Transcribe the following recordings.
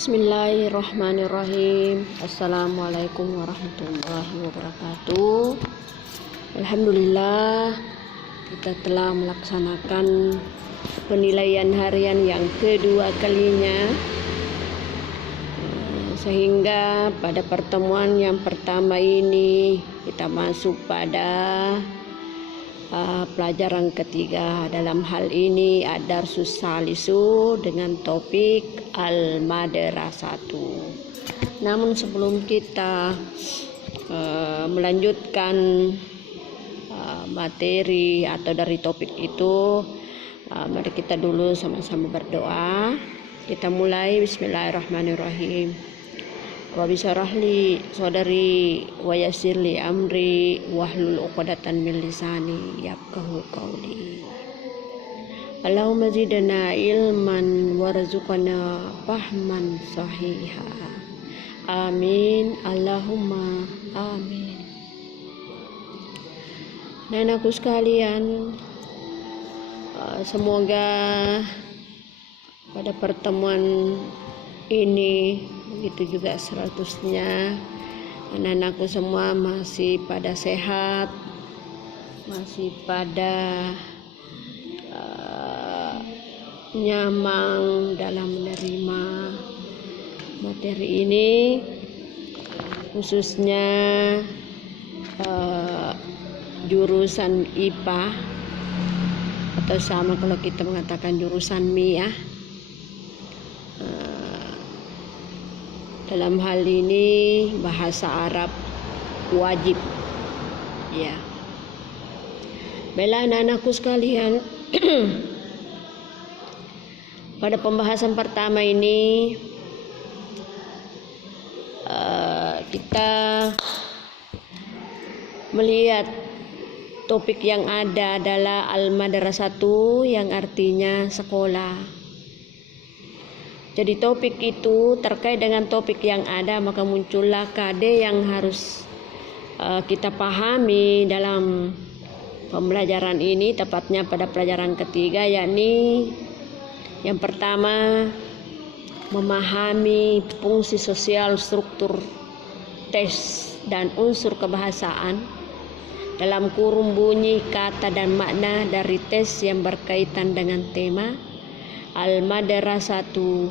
Bismillahirrahmanirrahim. Assalamualaikum warahmatullahi wabarakatuh. Alhamdulillah, kita telah melaksanakan penilaian harian yang kedua kalinya, sehingga pada pertemuan yang pertama ini kita masuk pada pelajaran ketiga. Dalam hal ini ad-darsus salisu dengan topik al-madrasatu. Namun sebelum kita melanjutkan materi atau dari topik itu, mari kita dulu sama-sama berdoa. Kita mulai. Bismillahirrahmanirrahim. Rabbi syrahli sadri wa yassirli amri wahlul 'uqdatam min lisani yafqahu qawli. Allahumma zidna ilman warzuqna fahman sahiha. Amin. Allahumma amin. Dan aku sekalian, semoga pada pertemuan ini, begitu juga seterusnya, anak-anakku semua masih pada sehat, masih pada nyaman dalam menerima materi ini, khususnya jurusan IPA, atau sama kalau kita mengatakan jurusan MIA. Dalam hal ini bahasa Arab wajib, ya. Baiklah anak-anakku sekalian, pada pembahasan pertama ini kita melihat topik yang ada adalah al-madrasatu, yang artinya sekolah. Jadi topik itu terkait dengan topik yang ada, maka muncullah kade yang harus kita pahami dalam pembelajaran ini, tepatnya pada pelajaran ketiga, yakni yang pertama, memahami fungsi sosial, struktur tes dan unsur kebahasaan dalam kurung bunyi, kata dan makna dari tes yang berkaitan dengan tema al-madrasatu,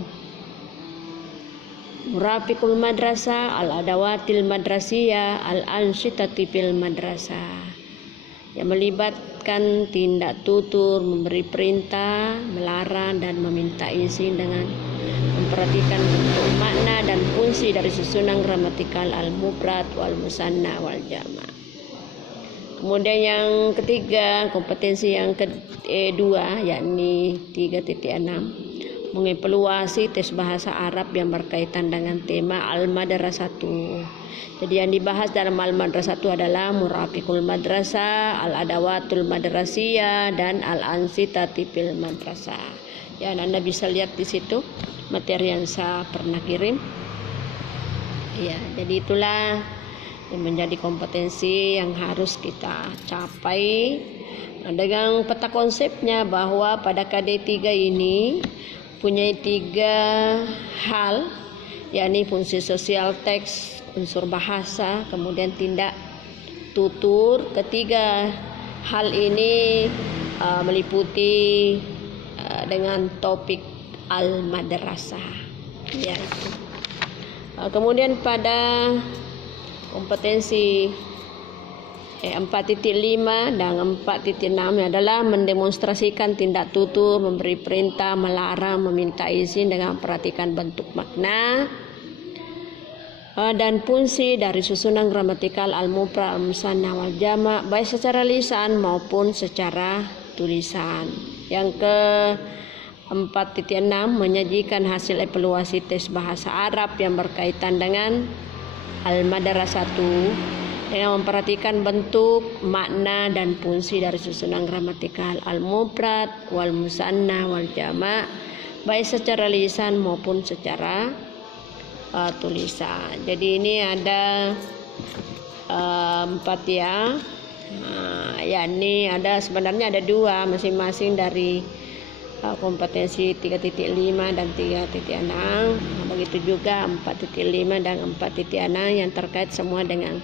murafiqul madrasah, al-adawatil madrasiyah, al-ansyitati fil madrasah, yang melibatkan tindak tutur, memberi perintah, melarang dan meminta izin dengan memperhatikan bentuk, makna dan fungsi dari susunan gramatikal al-mufrad wal musanna wal jama'. Kemudian yang ketiga, kompetensi yang kedua, yakni 3.6, mengevaluasi tes bahasa Arab yang berkaitan dengan tema al-madrasatu. Jadi yang dibahas dalam al-madrasatu adalah murafiqul madrasah, al-adawatul madrasiyah, dan al-ansitati fil madrasah. Ya, Anda bisa lihat di situ materi yang saya pernah kirim. Ya, jadi itulah yang menjadi kompetensi yang harus kita capai. Nah, dengan peta konsepnya bahwa pada KD3 ini punya 3 hal, yakni fungsi sosial teks, unsur bahasa, kemudian tindak tutur. Ketiga hal ini meliputi dengan topik al-madrasah, yaitu kemudian pada kompetensi 4.5 dan 4.6 adalah mendemonstrasikan tindak tutur, memberi perintah, melarang, meminta izin dengan memperhatikan bentuk, makna dan fungsi dari susunan gramatikal al-mufrad, al-musanna wal jama', baik secara lisan maupun secara tulisan. Yang ke 4.6 menyajikan hasil evaluasi tes bahasa Arab yang berkaitan dengan al-madrasatu dengan memperhatikan bentuk, makna dan fungsi dari susunan gramatikal al-mufrad wal musanna wal jama', baik secara lisan maupun secara tulisan. Jadi ini ada 4 ya. Yakni sebenarnya ada 2 masing-masing dari kompetensi 3.5 dan 3.6. Bagi begitu juga 4.5 dan 4.6 yang terkait semua dengan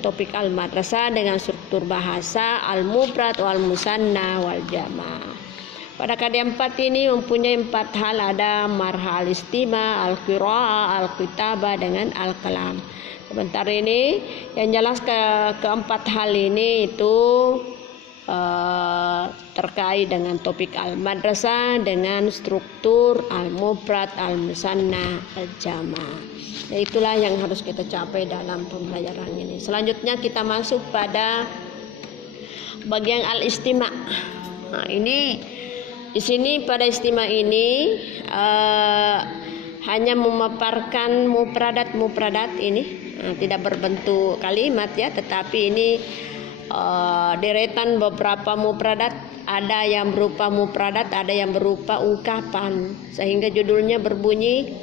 topik al-madrasah, dengan struktur bahasa, al-mufrad, wal musanna, wal jama'. Pada KD 4 ini mempunyai 4 hal, ada marhal istima, al-qira'ah, al-kitabah dengan al-kalam. Sebentar ini yang jelas keempat hal ini itu terkait dengan topik al-madrasah, dengan struktur al-mufrad, al-musanna, al-jama'. Ya, itulah yang harus kita capai dalam pembelajaran ini. Selanjutnya kita masuk pada bagian al-istima'. Nah, ini di sini pada istima' ini hanya memaparkan mufradat ini, tidak berbentuk kalimat ya, tetapi ini deretan beberapa mufradat, ada yang berupa mufradat, ada yang berupa ungkapan, sehingga judulnya berbunyi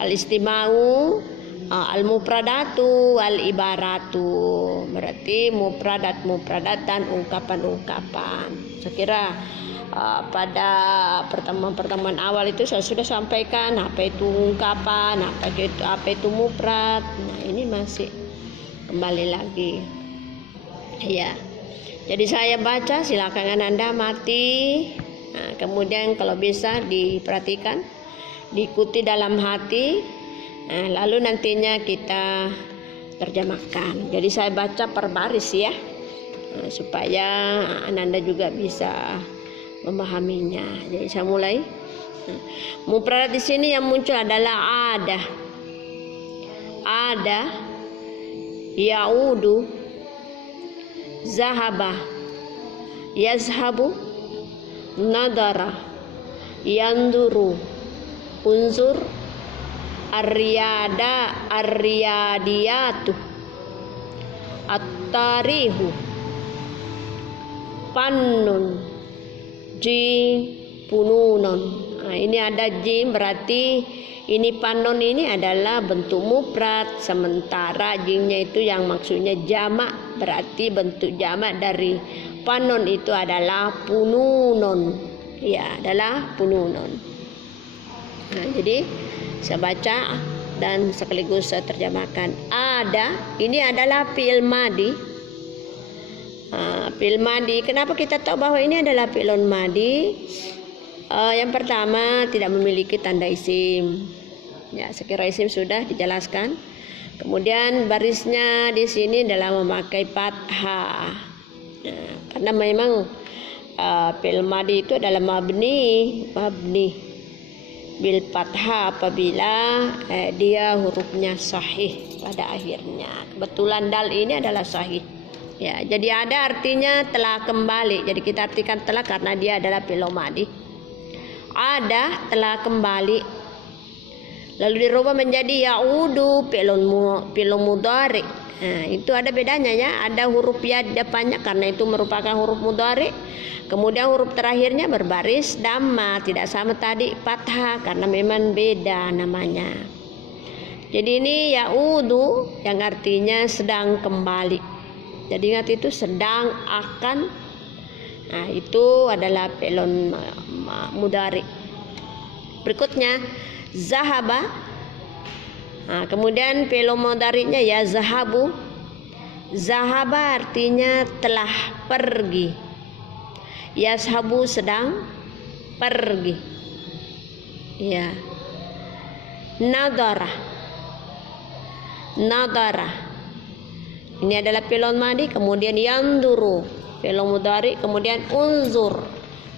al-istima'u al-mufradatu wal-ibaratu, berarti mufradatan, ungkapan-ungkapan. Saya kira pada pertemuan awal itu saya sudah sampaikan apa itu ungkapan, apa itu mufrad. Nah, ini masih kembali lagi. Ya, jadi saya baca, silakan Anda mati. Nah, kemudian kalau bisa diperhatikan, diikuti dalam hati. Nah, lalu nantinya kita terjemahkan. Jadi saya baca per baris ya, supaya Anda juga bisa memahaminya. Jadi saya mulai. Mufrad di sini yang muncul adalah ada, yaudu, zahaba, yazhabu, nadara, yanduru, unzur, ar-riyadiyatu, at-tarihu, pannun, jim, pununun. Nah, ini ada jim, berarti ini panon ini adalah bentuk mufrad, sementara jimnya itu yang maksudnya jamak, berarti bentuk jamak dari panon itu adalah pununun. Ya, adalah pununun. Nah, jadi saya baca dan sekaligus saya terjemahkan. Ada, ini adalah fi'il madi. Fi'il madi, kenapa kita tahu bahwa ini adalah fi'il madi? Yang pertama, tidak memiliki tanda isim. Ya, sekira isim sudah dijelaskan. Kemudian barisnya di sini adalah memakai fathah. Nah, karena memang fi'il madi itu adalah mabni bil fathah apabila dia hurufnya sahih pada akhirnya. Kebetulan dal ini adalah sahih. Ya, jadi ada artinya telah kembali. Jadi kita artikan telah karena dia adalah fi'il madi. Ada, telah kembali, lalu dirubah menjadi yaudu, fi'il mudhari. Nah, itu ada bedanya ya, ada huruf ya di depannya karena itu merupakan huruf mudhari. Kemudian huruf terakhirnya berbaris dhamma, tidak sama tadi fathah karena memang beda namanya. Jadi ini yaudu yang artinya sedang kembali. Jadi ingat itu sedang, akan. Nah, itu adalah fi'il mudhari. Berikutnya zahaba. Nah, kemudian fi'il mudhari'nya ya zahabu. Zahaba artinya telah pergi. Yazhabu sedang pergi. Ya. Nadara. Ini adalah fi'il madi, kemudian yanduru fi'il mudhari, kemudian unzur.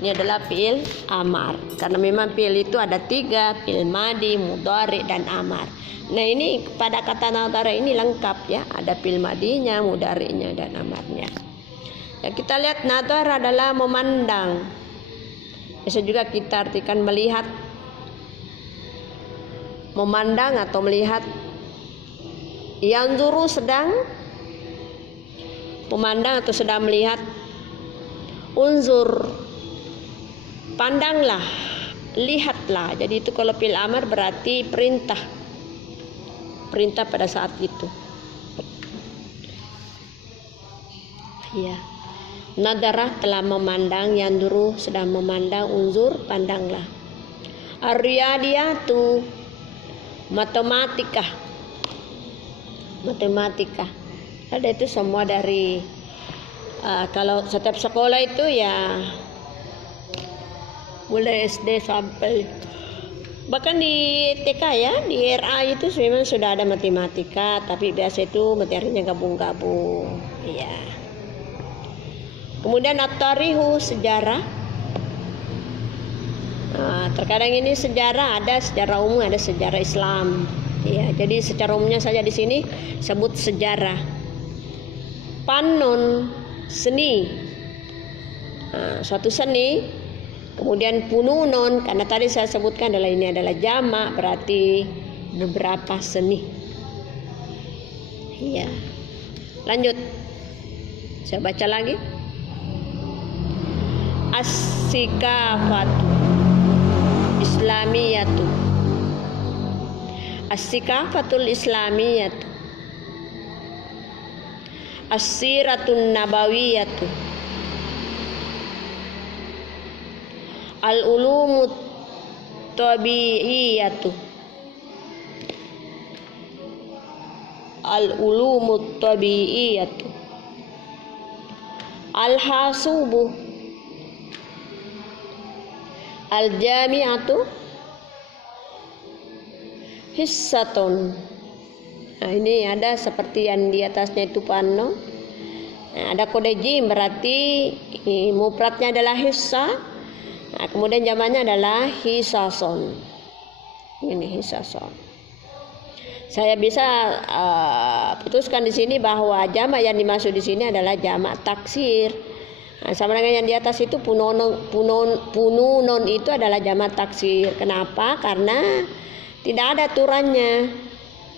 Ini adalah fi'il amar. Karena memang fi'il itu ada 3, fi'il madi, mudhari, dan amar. Nah, ini pada kata nadara ini lengkap ya, ada fi'il madinya, mudhari'nya, dan amarnya. Ya, kita lihat nadara adalah memandang. Bisa juga kita artikan melihat, memandang atau melihat. Yanzuru sedang memandang atau sedang melihat. Unzur, pandanglah, lihatlah. Jadi itu kalau fi'il amar berarti perintah pada saat itu. Ya, nadara telah memandang, yanduru sedang memandang, unzur pandanglah. Ar-riyadiyatu, matematika. Ada itu semua dari kalau setiap sekolah itu ya mulai SD sampai bahkan di TK ya, di RA itu memang sudah ada matematika, tapi biasa itu materinya gabung-gabung. Iya. Kemudian at-tarihu, sejarah. Terkadang ini sejarah, ada sejarah umum, ada sejarah Islam. Ya, jadi secara umumnya saja di sini sebut sejarah. Panon, seni. Suatu seni. Kemudian pununon, karena tadi saya sebutkan ini adalah jamak, berarti beberapa seni. Iya. Lanjut. Saya baca lagi. As-sikafatu Islamiyatu. As-sikafatul Islamiyatu. As-siratun nabawiyatu. Al-ulumut tabi'iyatu. Al-ulumut tabi'iyatu. Al-hasubu. Al-jami'atu. Hissatun. Nah, ini ada seperti yang di atasnya itu pano. Nah, ada kode jim, berarti mufradnya adalah hissa. Nah, kemudian jamaknya adalah hisason. Ini hisason. Saya bisa putuskan di sini bahwa jamak yang dimaksud di sini adalah jamak taksir. Nah, sama dengan yang di atas itu pununon itu adalah jamak taksir. Kenapa? Karena tidak ada aturannya.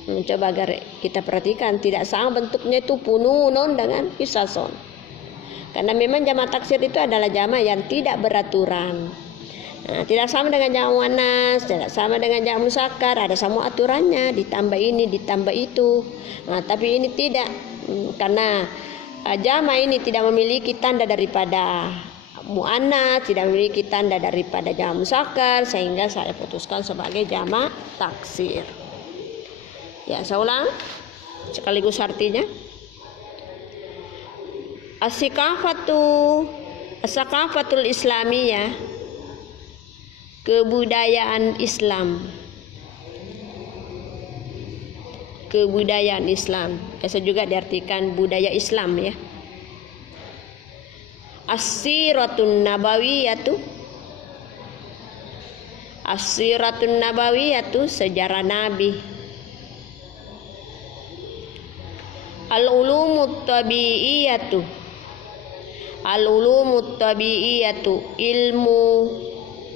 Coba agar kita perhatikan, tidak sama bentuknya itu pununon dengan hisason. Karena memang jamak taksir itu adalah jamak yang tidak beraturan. Nah, tidak sama dengan jamak muannas, tidak sama dengan jamak muzakkar, ada semua aturannya, ditambah ini, ditambah itu. Nah, tapi ini tidak, karena jamak ini tidak memiliki tanda daripada muannas, tidak memiliki tanda daripada jamak muzakkar, sehingga saya putuskan sebagai jamak taksir. Ya, saya ulang sekaligus artinya. As-sakafatul Islamiyah, kebudayaan Islam. Kebudayaan Islam biasa juga diartikan budaya Islam ya. As-siratun nabawiyatu. As-siratun nabawiyatu, sejarah Nabi. Al-ulumut tabi'iyatu. Al-ulumut tabi'iyatu, ilmu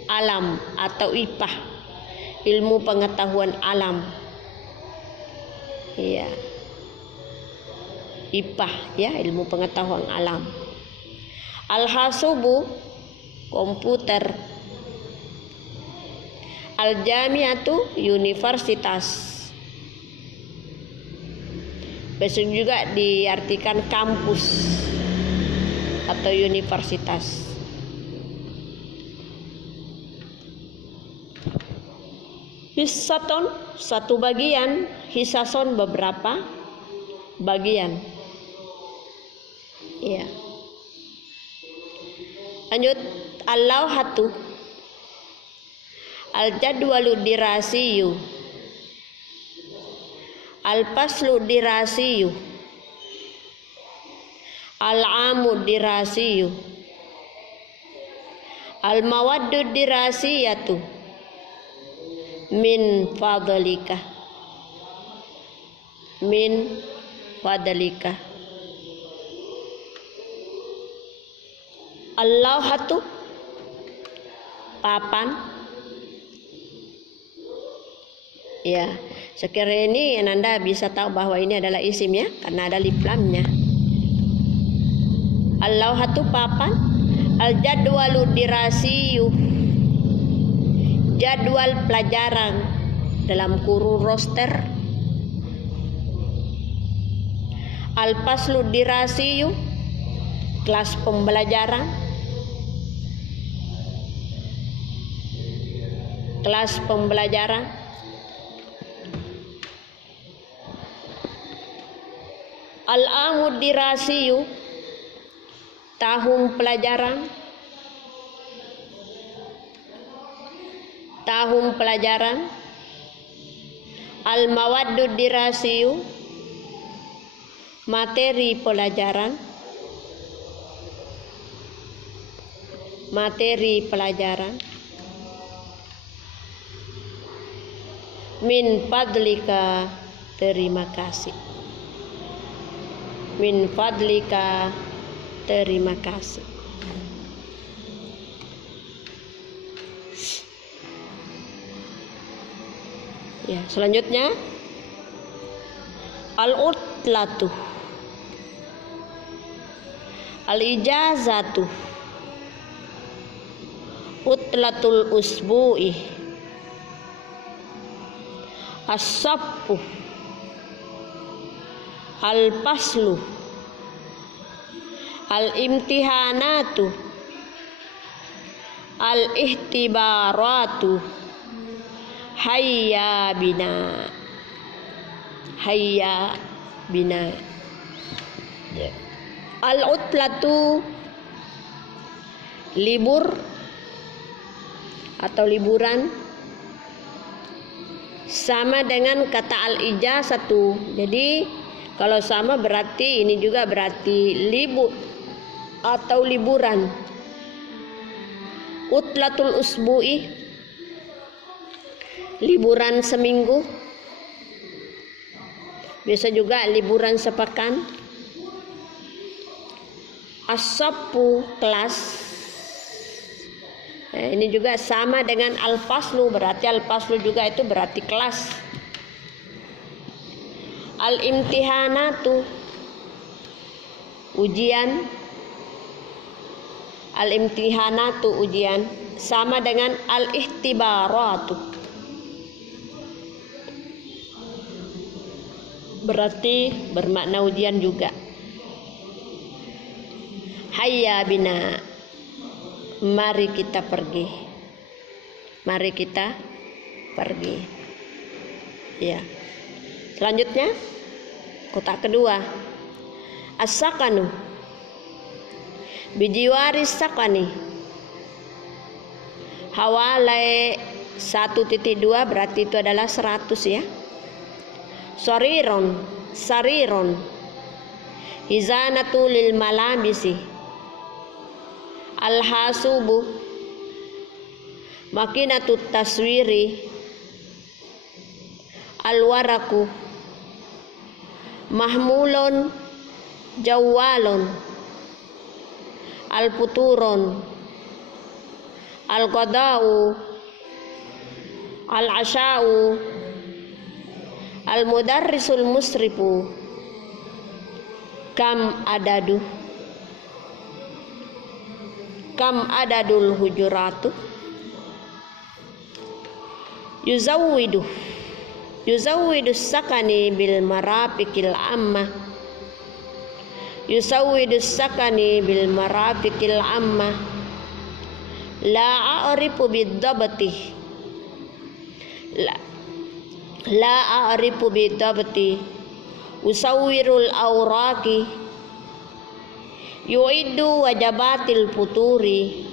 alam atau IPA, ilmu pengetahuan alam. Iya. IPA ya, ilmu pengetahuan alam. Al-hasubu, komputer. Al-jami'atu, universitas. Besok juga diartikan kampus atau universitas. Hissaton, satu bagian. Hisason, beberapa bagian. Ya. Lanjut. Al-lawhatu. Al-jadwalu dirasiyu. Al-faslu dirasiyu. Al-amu dirasiyu. Al-mawaddu dirasiyatu. Min fadlika. Min fadlika. Al-lawhatu, papan. Ya, sekiranya ini Anda bisa tahu bahwa ini adalah isim ya, karena ada alif lamnya. Al-lawhatu, papan. Al-jadwalu dirasiyu, jadwal pelajaran dalam kurung roster. Al-faslu dirasiyu, kelas pembelajaran. Kelas pembelajaran. Al-amud dirasiyu, tahun pelajaran. Tahun pelajaran. Al-mawaddud dirasiyu, materi pelajaran. Materi pelajaran. Min fadlika, terima kasih. Min fadlika, terima kasih. Ya, selanjutnya al-utlatu, al-ijazatu, utlatul usbu'i, as-sabbu, al-faslu, al-imtihanatu, al-ihtibaratu, hayya bina. Hayya bina. Al-utlatu, libur atau liburan, sama dengan kata al-ijazatu. Jadi kalau sama berarti ini juga berarti libur atau liburan. Utlatul usbu'i, liburan seminggu, bisa juga liburan sepekan. As-sabbu, kelas. Nah, ini juga sama dengan al-faslu, berarti al-faslu juga itu berarti kelas. Al-imtihanatu, ujian. Al-imtihanatu, ujian, sama dengan al-ihtibaratu, berarti bermakna ujian juga. Hayya bina, mari kita pergi. Mari kita pergi. Ya. Selanjutnya kotak kedua, as-sakanu, bijiwari sakani, hawalai 1.2 berarti itu adalah 100 ya. Sariron, sariron, hizanatu lil malabisi, al-hasubu, makinatut taswiri, al-waraku, mahmulun, jawalun, al-futurun, al-qadau, al-ashau, al-mudarrisul musrifu, kam adadu, kam adadul hujuratu, yuzawwidu, yuzawwidu sakani bil marafiqil amma, yuzawwidu sakani bil marafiqil amma, la a'rifu bid-dabti, la a'rifu bid-dabti, usawwirul awraqi, yu'iddu wajabatil futuri,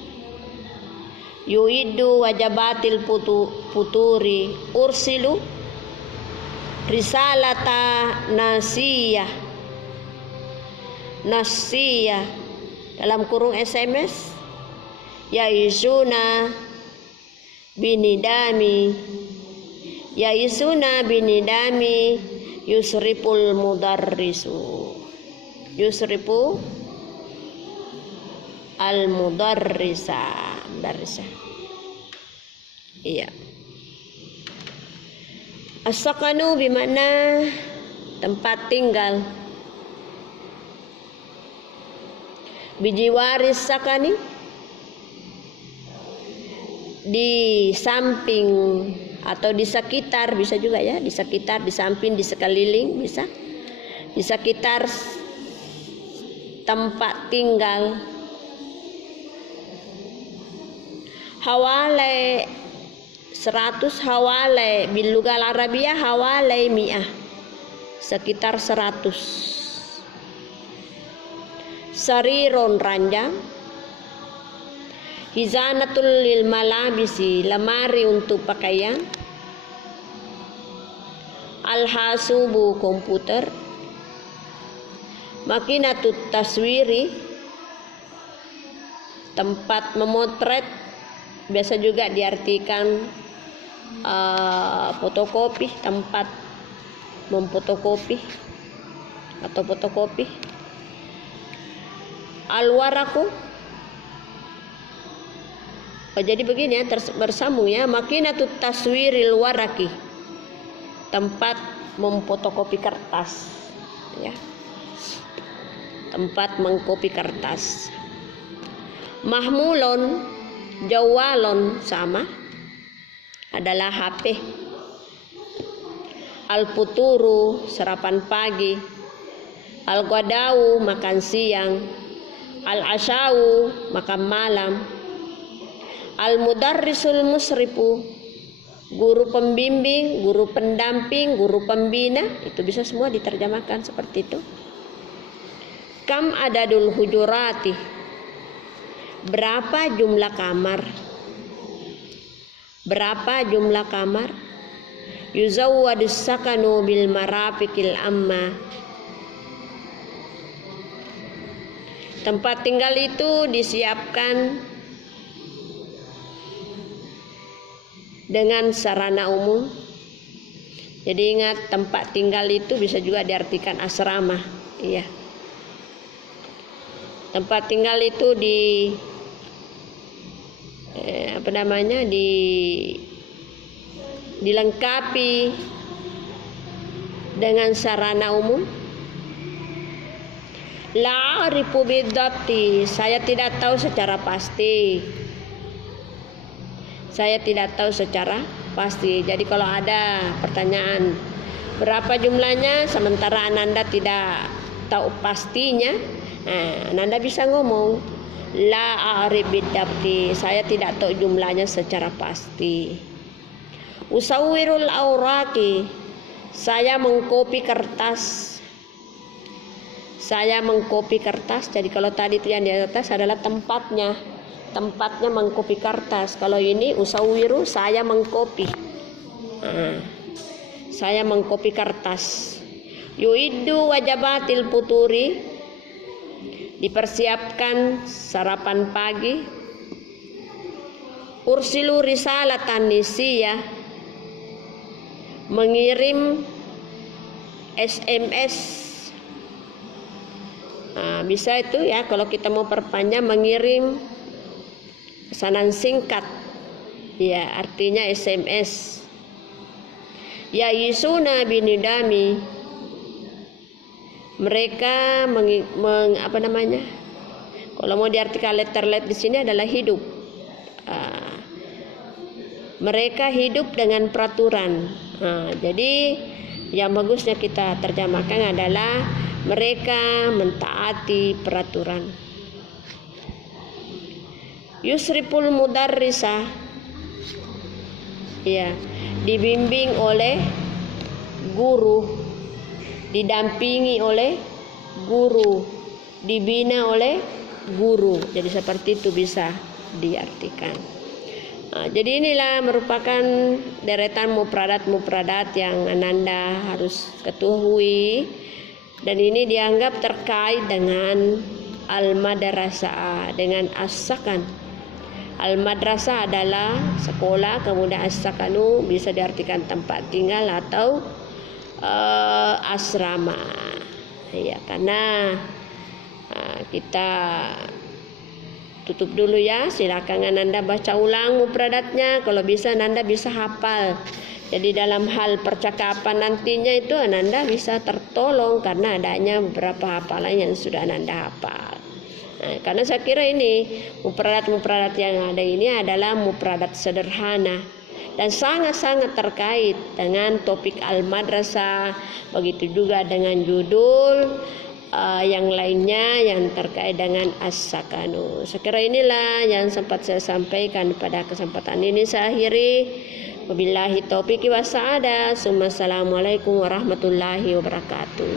yu'iddu wajabatil futuri, ursilu risalata nasiyah, nasiyah dalam kurung SMS, yaisuna binidami, yaisuna binidami, yusripul mudarrisu, yusripu al mudarrisa, mudarrisa. Iya. As-sakanu bermakna tempat tinggal. Bijiwaris sakani, di samping atau di sekitar, bisa juga ya, di sekitar, di samping, di sekeliling, bisa. Di sekitar tempat tinggal. Hawalai 100, hawalai bil lughal arabiyah hawalai mi'ah, sekitar 100. Sariron ranjang. Hizanatul lil malabisi, lemari untuk pakaian. Al-hasubu, komputer. Makinatut taswiri, tempat memotret, biasa juga diartikan fotokopi, tempat memfotokopi atau fotokopi. Al-waraku, jadi begini ya, bersambung ya. Makinatut taswiril waraki, tempat memfotokopi kertas ya, tempat mengkopi kertas. Mahmulon, jawalon, sama, adalah HP. Al-futuru, sarapan pagi. Al-ghadau, makan siang. Al-asyau, makan malam. Al-mudarrisul musrifu, guru pembimbing, guru pendamping, guru pembina, itu bisa semua diterjemahkan seperti itu. Kam adadul hujurati, berapa jumlah kamar? Berapa jumlah kamar? Yuzawwadus sakanu bil marafiqil amma, tempat tinggal itu disiapkan dengan sarana umum. Jadi ingat, tempat tinggal itu bisa juga diartikan asrama, iya. Tempat tinggal itu dilengkapi dengan sarana umum. La arifu bidzabti, saya tidak tahu secara pasti. Saya tidak tahu secara pasti. Jadi kalau ada pertanyaan berapa jumlahnya, sementara Ananda tidak tahu pastinya, Ananda bisa ngomong la a'rif bidzabti, saya tidak tahu jumlahnya secara pasti. Usawwirul auraki, saya mengkopi kertas. Saya mengkopi kertas. Jadi kalau tadi itu yang di atas adalah tempatnya mengkopi kertas. Kalau ini usawiru, saya mengkopi. Saya mengkopi kertas. Yuiddu wajabatil puturi, dipersiapkan sarapan pagi. Ursilu risalatan nisiyah, mengirim SMS. Bisa itu ya, kalau kita mau perpanjang, mengirim pesanan singkat ya, artinya SMS. Ya yisuna binidami, mereka kalau mau diartikan letter di sini adalah hidup. Mereka hidup dengan peraturan. Jadi yang bagusnya kita terjemahkan adalah mereka mentaati peraturan. Yusriful mudarrisa, ya, dibimbing oleh guru, didampingi oleh guru, dibina oleh guru. Jadi seperti itu bisa diartikan. Jadi inilah merupakan deretan mufradat yang Ananda harus ketahui, dan ini dianggap terkait dengan al-madrasah, dengan as-sakan. Al-madrasah adalah sekolah, kemudian as-sakanu bisa diartikan tempat tinggal atau asrama. Ya, karena kita tutup dulu ya. Silakan Ananda baca ulang mufradatnya. Kalau bisa Ananda bisa hafal. Jadi dalam hal percakapan nantinya itu Ananda bisa tertolong karena adanya beberapa hafalan yang sudah Ananda hafal. Karena saya kira ini mufradat yang ada ini adalah mufradat sederhana dan sangat-sangat terkait dengan topik al-madrasah. Begitu juga dengan judul yang lainnya yang terkait dengan as-sakanu. Saya kira inilah yang sempat saya sampaikan pada kesempatan ini. Saya akhiri. Wabillahi taufiq wa sa'adah. Assalamualaikum warahmatullahi wabarakatuh.